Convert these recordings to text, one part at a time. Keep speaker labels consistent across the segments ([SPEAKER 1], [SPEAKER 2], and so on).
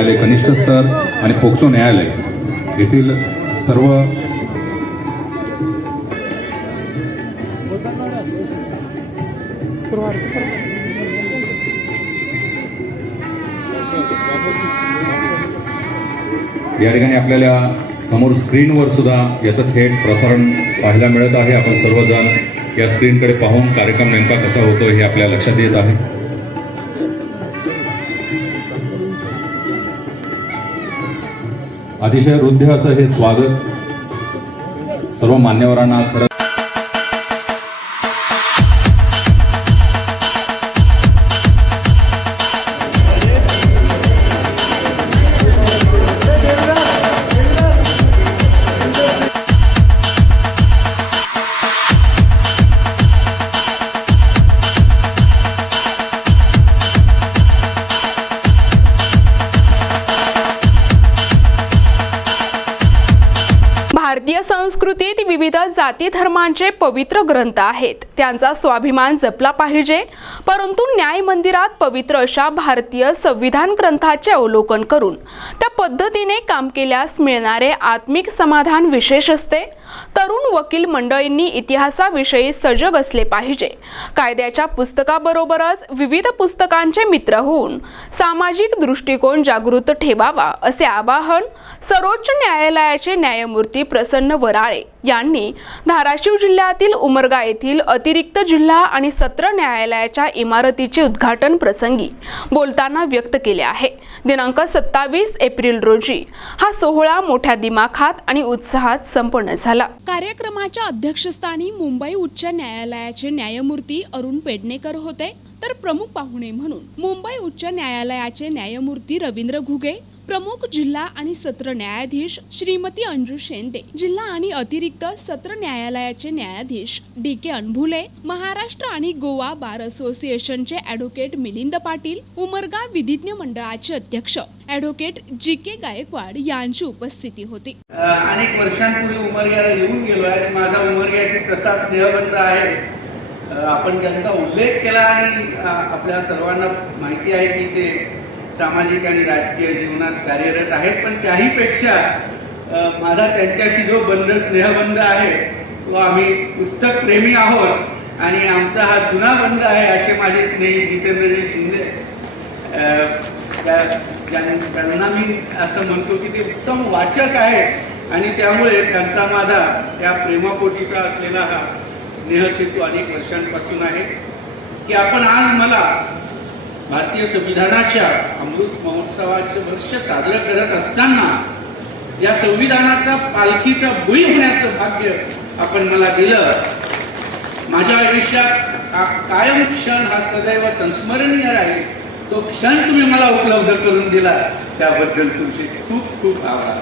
[SPEAKER 1] न्यायालय कनिष्ठ स्तर आणि पोक्सो न्यायालय येथील सर्व या ठिकाणी आपल्याला समोर स्क्रीनवर सुद्धा याचं थेट प्रसारण पाहायला मिळत आहे. आपण सर्वजण या स्क्रीनकडे पाहून कार्यक्रम नेमका कसा होतो हे आपल्या लक्षात येत आहे. अतिशय हृदय असं हे स्वागत सर्व मान्यवरांना खरं
[SPEAKER 2] जाती धर्मांचे पवित्र ग्रंथ आहेत. त्यांचा स्वाभिमान जपला पाहिजे. परंतु न्याय मंदिरात पवित्र अशा भारतीय संविधान ग्रंथाचे अवलोकन करून त्या पद्धतीने काम केल्यास मिळणारे आत्मिक समाधान विशेष असते. तरुण वकील मंडळींनी इतिहासाविषयी सजग असले पाहिजे. कायद्याच्या पुस्तकाबरोबरच विविध पुस्तकांचे मित्र होऊन सामाजिक दृष्टिकोन जागृत ठेवावा असे आवाहन सर्वोच्च न्यायालयाचे न्यायमूर्ती प्रसन्न वराळे यांनी धाराशिव जिल्ह्यातील उमरगा येथील अतिरिक्त जिल्हा आणि सत्र न्यायालयाच्या इमारतीचे उद्घाटन प्रसंगी बोलताना व्यक्त केले आहे. दिनांक सत्तावीस एप्रिल रोजी हा सोहळा मोठ्या दिमाखात आणि उत्साहात संपन्न झाला. कार्यक्रमाच्या अध्यक्षस्थानी मुंबई उच्च न्यायालयाचे न्यायमूर्ती अरुण पेडणेकर होते. तर प्रमुख पाहुणे म्हणून मुंबई उच्च न्यायालयाचे न्यायमूर्ती रवींद्र घुगे प्रमुख जिल्हा आणि सत्र न्यायाधीश श्रीमती अंजू शेंडे जिल्हा आणि अतिरिक्त सत्र न्यायालयाचे न्यायाधीश डी के अनभुले महाराष्ट्र आणि गोवा बार असोसिएशनचे ॲडव्होकेट मिलिंद पाटील उमरगा विधिज्ञ मंडळाचे अध्यक्ष ॲडव्होकेट जी के गायकवाड यांची उपस्थिती होती.
[SPEAKER 3] अनेक वर्षांपूर्वी उमरग्याला येऊन गेलो आहे माझा उमरग्याशी तसा स्नेहबंध आहे. आपण त्यांचा उल्लेख केला आणि आपल्या सर्वांना माहिती आहे की ते सामाजिक आणि राजकीय जीवनात कार्यरत आहेत. पण त्याहीपेक्षा माझा त्यांच्याशी जो बंध स्नेहबंध आहे तो आम्ही पुस्तक प्रेमी आहोत आणि आमचा हा जुना बंध आहे असे माझे स्नेही जितेंद्रजी शिंदे. त्या- त्यांना मी असं म्हणतो की ते उत्तम वाचक आहेत आणि त्यामुळे त्यांचा माझा त्या प्रेमापोटीचा असलेला हा स्नेहसेतू अनेक वर्षांपासून आहे की आपण आज मला भारतीय संविधानाच्या अमृत महोत्सवाचे वर्ष साजरं करत असताना या संविधानाचा पालखीचा भुई होण्याचं भाग्य आपण मला दिलं. माझ्या आयुष्यात कायम क्षण हा सदैव संस्मरणीय राहील. तो क्षण तुम्ही मला उपलब्ध करून दिला. त्याबद्दल तुमचे खूप खूप आभार.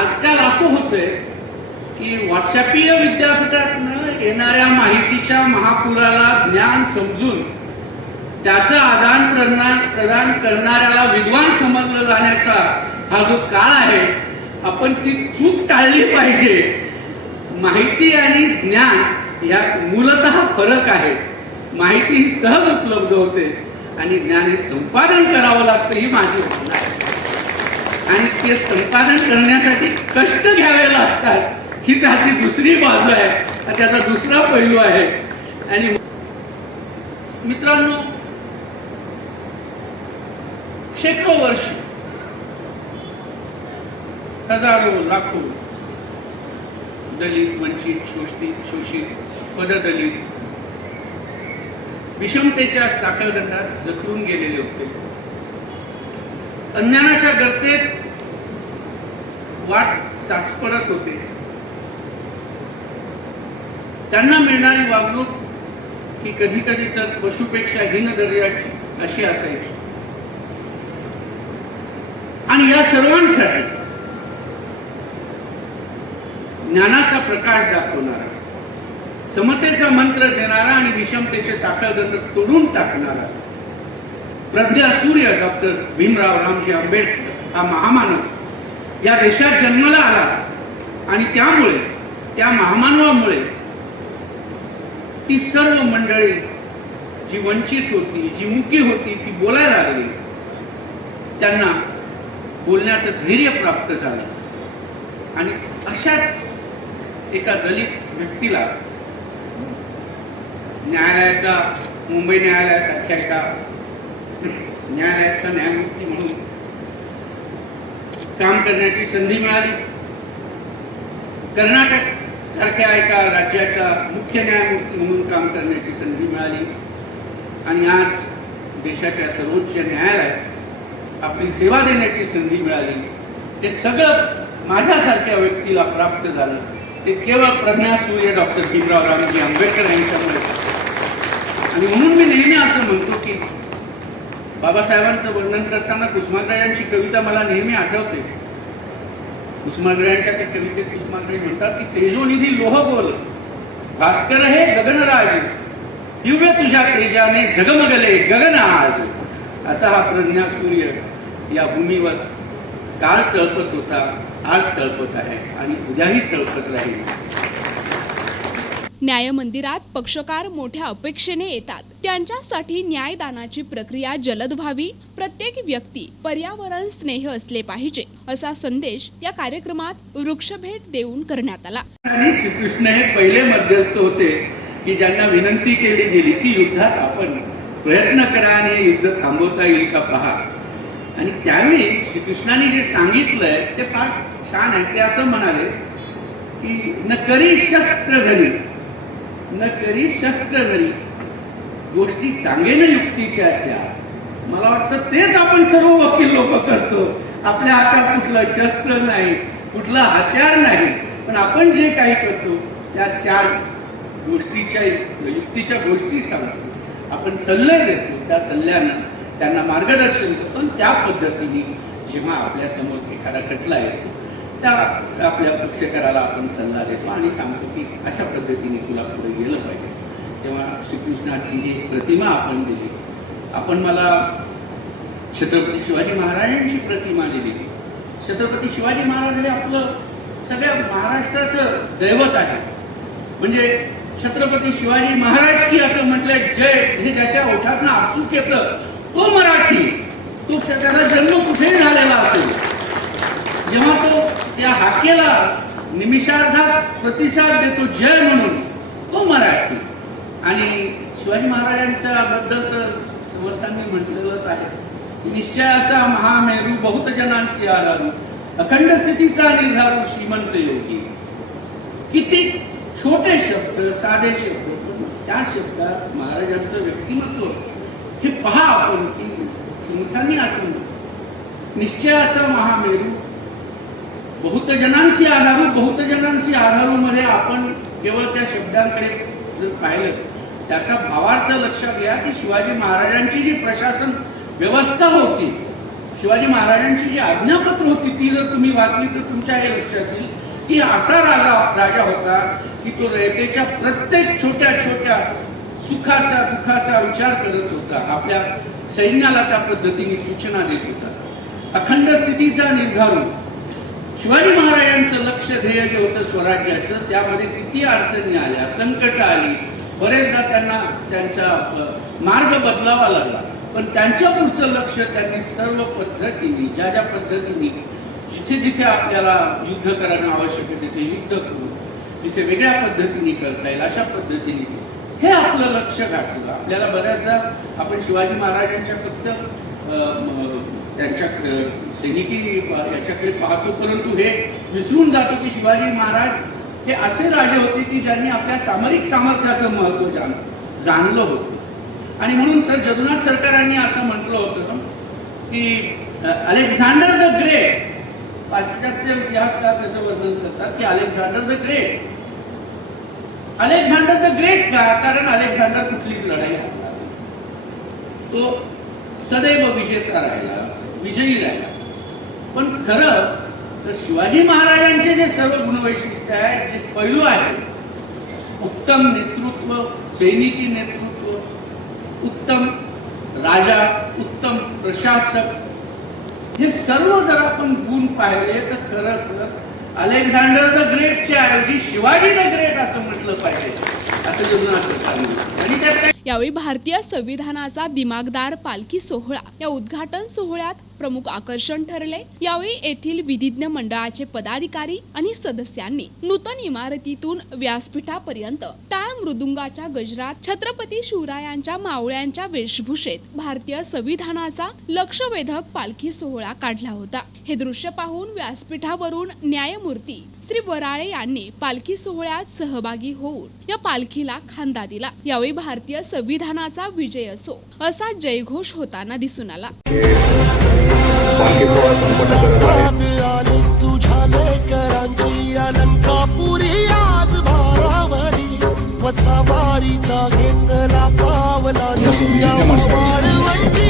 [SPEAKER 3] आजकाल असं होतंय की व्हॉट्सॲपीय विद्यापीठातनं येणाऱ्या माहितीच्या महापुराला ज्ञान समजून त्याचं आदान प्रदान प्रदान करणाऱ्याला विद्वान समजलं जाण्याचा हा जो काळ आहे आपण ती चूक टाळली पाहिजे. माहिती आणि ज्ञान यात मूलतः फरक आहे. माहिती ही सहज उपलब्ध होते आणि ज्ञान हे संपादन करावं लागतं ही माझी भावना आहे. आणि ते संपादन करण्यासाठी कष्ट घ्यावे लागतात. ही त्याची दुसरी बाजू आहे. त्याचा दुसरा पैलू आहे. आणि मित्रांनो शेकडो वर्ष हजारो लाखो दलित वंचित शोषित शोषित पददलित विषमतेच्या साखळदंडात जखडून गेलेले होते. अज्ञानाच्या गर्तेत वाट चाचपडत होते. त्यांना मिळणारी वागणूक ही कधी कधी तर पशुपेक्षा हीन दर्जाची अशी असायची. आणि या सर्वांसाठी ज्ञानाचा प्रकाश दाखवणारा समतेचा मंत्र देणारा आणि विषमतेचे साखळदंड तोडून टाकणारा प्रज्ञा सूर्य डॉक्टर भीमराव रामजी आंबेडकर हा महामानव या देशात जन्माला आला आणि त्यामुळे त्या महामानवामुळे ती सर्व मंडळी जी वंचित होती जी मुकी होती ती बोलायला लागली. त्यांना बोलण्याचं धैर्य प्राप्त झालं. आणि अशाच एका दलित व्यक्तीला न्यायालयाचा मुंबई न्यायालयासारख्या एका न्यायालयाचा न्यायमूर्ती म्हणून काम करण्याची संधी मिळाली. कर्नाटक सारख्या एका राज्याचा मुख्य न्यायमूर्ती म्हणून काम करण्याची संधी मिळाली. आणि आज देशाच्या सर्वोच्च न्यायालयात आपली सेवा देण्याची संधी मिळाली ते सगळं माझ्यासारख्या व्यक्तीला प्राप्त झालं. ते केवळ प्रज्ञा सूर्य डॉक्टर भीमराव रामजी आंबेडकर यांच्यामुळे. आणि म्हणून मी नेहमी असं म्हणतो की बाबासाहेबांचं वर्णन करताना कुसुमाग्रजांची कविता मला नेहमी आठवते. कुसुमाग्रजांच्या त्या कवितेत कुसुमाग्रज म्हणतात की तेजोनिधी लोह बोल भास्कर हे गगनराज. दिव्य तुझ्या तेजाने झगमगले गगन आज असा हा प्रज्ञा सूर्य या भूमीवर काल तळपत होता आज तळपत आहे आणि उद्याही तळपत राहील.
[SPEAKER 2] न्याय मंदिरात पक्षकार मोठ्या अपेक्षेने येतात. त्यांच्यासाठी न्यायदानाची प्रक्रिया जलद व्हावी प्रत्येक व्यक्ती पर्यावरण स्नेह असले पाहिजे असा संदेश या कार्यक्रमात वृक्षभेट देऊन करण्यात आला.
[SPEAKER 3] आणि श्रीकृष्ण हे पहिले मध्यस्थ होते की ज्यांना विनंती केली गेली की युद्धात आपण प्रयत्न करा आणि हे युद्ध थांबवता येईल का पहा. आणि त्यावेळी श्रीकृष्णाने जे सांगितलंय ते फार छान आहे. ते असं म्हणाले की न करी शस्त्र धरी न करी शस्त्र धरी गोष्टी सांगेन युक्तीच्या मला वाटतं तेच आपण सर्व वकील लोक करतो. आपल्या हातात कुठलं शस्त्र नाही कुठलं हत्यार नाही पण आपण जे काही करतो त्या चार गोष्टीच्या युक्तीच्या गोष्टी सांगतो. आपण सल्ले देतो त्या सल्ल्यानं त्यांना मार्गदर्शन करतो पण त्या पद्धतीने जेव्हा आपल्यासमोर एखादा खटला येतो त्या आपल्या पक्षकाराला आपण सल्ला देतो आणि सांगतो की अशा पद्धतीने तुला पुढे गेलं पाहिजे. तेव्हा श्रीकृष्णाची जी प्रतिमा आपण दिली. आपण मला छत्रपती शिवाजी महाराजांची प्रतिमा दिली. छत्रपती शिवाजी महाराज हे आपलं सगळ्या महाराष्ट्राचं दैवत आहे. म्हणजे छत्रपती शिवाजी महाराज की असं म्हटलं जय. हे ज्याच्या ओठातनं आपसूक येतं. तो मराठी. तो त्याचा जन्म कुठेही झालेला असेल जेव्हा तो त्या हाकेला निमिषार्धात प्रतिसाद देतो जय म्हणून तो मराठी. आणि शिवाजी महाराजांच्या बद्दल तर समर्थांनी म्हटलेलंच आहे. निश्चयाचा महामेरू बहुत जनांशी आधारू अखंड स्थितीचा निर्धारू श्रीमंत योगी. किती छोटे शब्द साधे शब्द त्या शब्दात महाराजांचं व्यक्तिमत्व. हे पहा आपण की समर्थांनी असं निश्चयाचा महामेरू बहुतजनांशी आधारू बहुतजनांशी आधारूमध्ये मध्ये आपण केवळ त्या शब्दांकडे जर पाहिलं त्याचा भावार्थ लक्षात घ्या की शिवाजी महाराजांची जी प्रशासन व्यवस्था होती शिवाजी महाराजांची जी आज्ञापत्र होती ती जर तुम्ही वाचली तर तुमच्या हे लक्षात येईल की असा राजा राजा होता की तो रयतेच्या प्रत्येक छोट्या छोट्या सुखाचा दुःखाचा विचार करत होता. आपल्या सैन्याला त्या पद्धतीने सूचना देत होता. अखंड स्थितीचा निर्धारून शिवाजी महाराजांचं लक्ष ध्येय जे होतं स्वराज्याचं त्यामध्ये किती अडचणी आल्या संकट आली बरेचदा त्यांना त्यांचा मार्ग बदलावा लागला. पण त्यांच्या पुढचं लक्ष त्यांनी सर्व पद्धतीने ज्या ज्या पद्धतीने जिथे जिथे आपल्याला युद्ध करणं आवश्यक आहे तिथे युद्ध करून जिथे वेगळ्या पद्धतीने करता येईल अशा पद्धतीने. हे आपलं लक्ष गाठलं. आपल्याला बऱ्याचदा आपण शिवाजी महाराजांच्या फक्त त्यांच्याकडे त्यांच्या सैनिकी याच्याकडे पाहतो परंतु हे विसरून जातो की शिवाजी महाराज हे असे राजे होते की ज्यांनी आपल्या सामरिक सामर्थ्याचं महत्त्व जाण जाणलं होतं. आणि म्हणून सर जगन्नाथ सरकारांनी असं म्हटलं होतं की अलेक्झांडर द ग्रेट पाश्चात्य इतिहासकार त्याचं वर्णन करतात की Alexander the great. Alexander the great का? कारण अलेक्झांडर कुठलीच लढाई हातला तो सदैव विजेता राहिला. विजयी राहिला. पण खरं तर शिवाजी महाराजांचे जे सर्व गुणवैशिष्ट्य आहेत जे पैलू आहेत उत्तम नेतृत्व सैनिकी नेतृत्व उत्तम राजा उत्तम प्रशासक हे सर्व जर आपण गुण पाहिले तर खरं तर अलेक्झांडर द ग्रेटच्या ऐवजी शिवाजी द ग्रेट असं म्हटलं पाहिजे. असं जगन्नाथ असं आणि त्यात
[SPEAKER 2] यावेळी भारतीय संविधानाचा दिमागदार पालखी सोहळा. या उद्घाटन सोहळ्यात प्रमुख आकर्षण ठरले. यावेळी येथील विधिज्ञ मंडळाचे पदाधिकारी आणि सदस्यांनी नूतन इमारतीतून व्यासपीठापर्यंत टाळ मृदुंगाच्या गजरात छत्रपती शिवरायांच्या मावळ्यांच्या वेशभूषेत भारतीय संविधानाचा लक्षवेधक पालखी सोहळा काढला होता. हे दृश्य पाहून व्यासपीठावरून न्यायमूर्ती श्री वराळे यांनी पालखी सोहळ्यात सहभागी होऊन या पालखीला खांदा दिला. यावेळी भारतीय संविधानाचा विजय असो असा जयघोष होताना दिसून आला.
[SPEAKER 1] पालखी
[SPEAKER 4] वारीचा घेतला पावला दुनिया वाळवंटी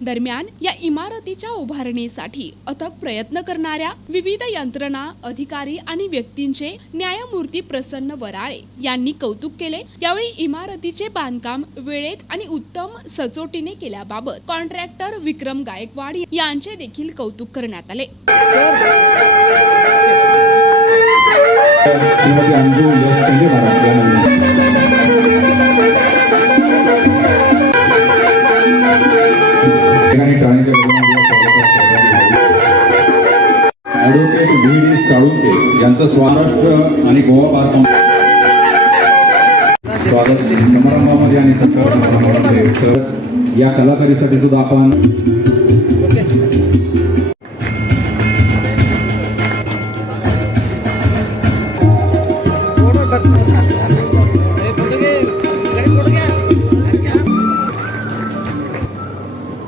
[SPEAKER 2] दरम्यान या इमारतीच्या उभारणीसाठी अथक प्रयत्न करणाऱ्या विविध यंत्रणा अधिकारी आणि व्यक्तींचे न्यायमूर्ती प्रसन्न वराळे यांनी कौतुक केले. यावेळी इमारतीचे बांधकाम वेळेत आणि उत्तम सचोटीने केल्याबाबत कॉन्ट्रॅक्टर विक्रम गायकवाड यांचे देखील कौतुक करण्यात आले.
[SPEAKER 1] श्रीमती अंजू साळुंके यांचं स्वागत आणि गोवा बार स्वागत. समारंभामध्ये आणि सत्कार समारंभामध्ये तर या कलाकारीसाठी सुद्धा आपण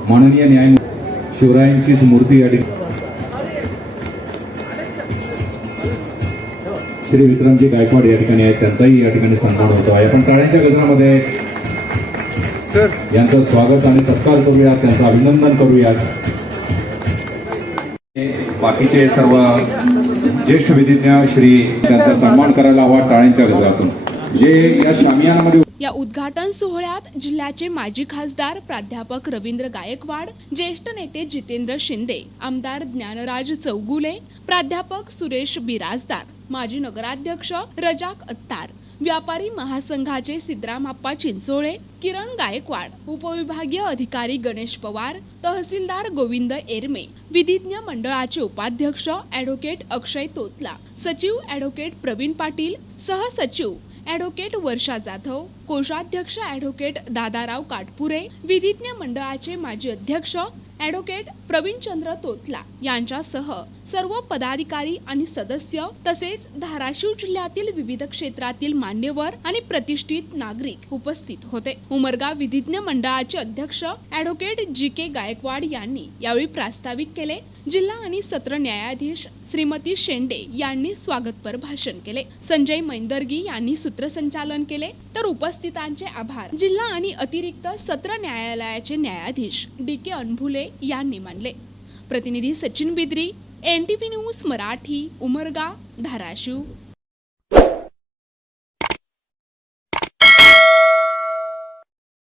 [SPEAKER 1] माननीय न्याय शिवरायांचीच मूर्ती या ठिकाणी श्री विक्रमजी गायकवाड या ठिकाणी आहेत त्यांचाही या ठिकाणी सन्मान होतो आहे. आपण टाळ्यांच्या गजरामध्ये यांचं स्वागत आणि सत्कार करूयात त्यांचं अभिनंदन करूयात. बाकीचे सर्व ज्येष्ठ विधिज्ञ श्री त्यांचा सन्मान करायला हवा टाळ्यांच्या गजरातून. जे या शामियानामध्ये
[SPEAKER 2] या उद्घाटन सोहळ्यात जिल्ह्याचे माजी खासदार प्राध्यापक रवींद्र गायकवाड ज्येष्ठ नेते जितेंद्र शिंदे आमदार ज्ञानराज चौगुले प्राध्यापक सुरेश बिराजदार माजी नगराध्यक्ष रजाक अत्तार व्यापारी महासंघाचे सिद्धरामाप्पा चिंचोळे किरण गायकवाड उपविभागीय अधिकारी गणेश पवार तहसीलदार गोविंद एरमे विधिज्ञ मंडळाचे उपाध्यक्ष ॲडव्होकेट अक्षय तोतला सचिव ॲडव्होकेट प्रवीण पाटील सहसचिव ॲडव्होकेट वर्षा जाधव कोषाध्यक्ष ॲडव्होकेट दादाराव काटपुरे विधिज्ञ मंडळाचे माजी अध्यक्ष ॲडव्होकेट प्रवीणचंद्र तोतला यांच्यासह सर्व पदाधिकारी आणि सदस्य तसेच धाराशिव जिल्ह्यातील विविध क्षेत्रातील मान्यवर आणि प्रतिष्ठित नागरिक उपस्थित होते. उमरगा विधिज्ञ मंडळाचे अध्यक्ष ॲडव्होकेट जी के गायकवाड यांनी यावेळी प्रास्ताविक केले. जिल्हा आणि सत्र न्यायाधीश श्रीमती शेंडे यांनी स्वागतपर भाषण केले. संजय मैंदर्गी यांनी सूत्रसंचालन केले. तर उपस्थितांचे आभार. जिल्हा आणि अतिरिक्त सत्र न्यायालयाचे न्यायाधीश डी के अनभुले यांनी मानले. प्रतिनिधी Sachin Bidri N T V news Marathi Umarga Dharashiv.